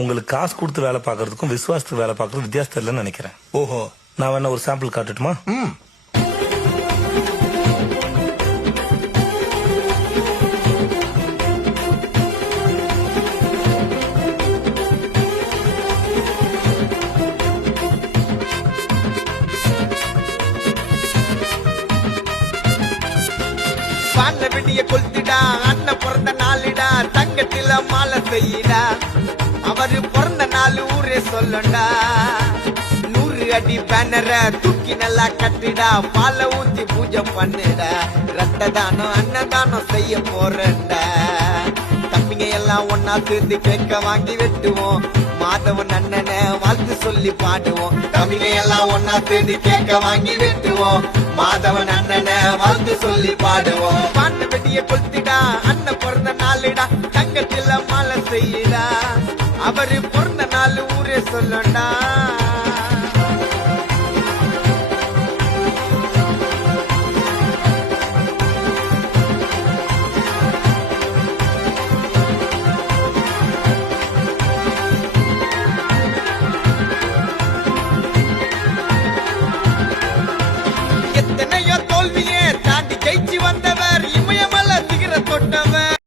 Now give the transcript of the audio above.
உங்களுக்கு காசு கொடுத்து வேலை பார்க்கறதுக்கும் விசுவாசத்துக்கு வேலை பார்க்கறது வித்தியாசம் இல்லைன்னு நினைக்கிறேன். ஓஹோ. நான் வேணா ஒரு சாம்பிள் காட்டட்டுமா? வான விடிய கொளுத்திடா, அண்ணன் பிறந்த நாளிடா, தங்கத்தில மாலை செய்யிடா, அவரு பிறந்த நாள் ஊரே சொல்லண்டா. 100 அடி பேனர தூக்கி நல்லா கட்டிடா, பாலை ஊத்தி பூஜை பண்ணிடா, ரத்ததானம் அன்னதானம் செய்ய போறண்டா. தம்பிங்க எல்லாம் ஒன்னா சேர்ந்து கேட்க வாங்கி வெட்டுவோம், மாதவன் அண்ணனை வாழ்த்து சொல்லி பாடுவோம். தம்பிங்க எல்லாம் ஒன்னா சேர்ந்து கேட்க வாங்கி வெட்டுவோம், மாதவன் அண்ணனை வாழ்த்து சொல்லி பாடுவோம். பாட்டு வெட்டிய கொளுத்திடா, அண்ணன் பிறந்த நாளிடா, தங்கத்தில மாலை செய்யிடா, அவரு பிறந்த நாள் ஊரே சொல்லண்டா. எத்தனையோ தோல்வியே தாண்டி ஜெயிச்சு வந்தவர், இமயமலை சிகர தொட்டவர்.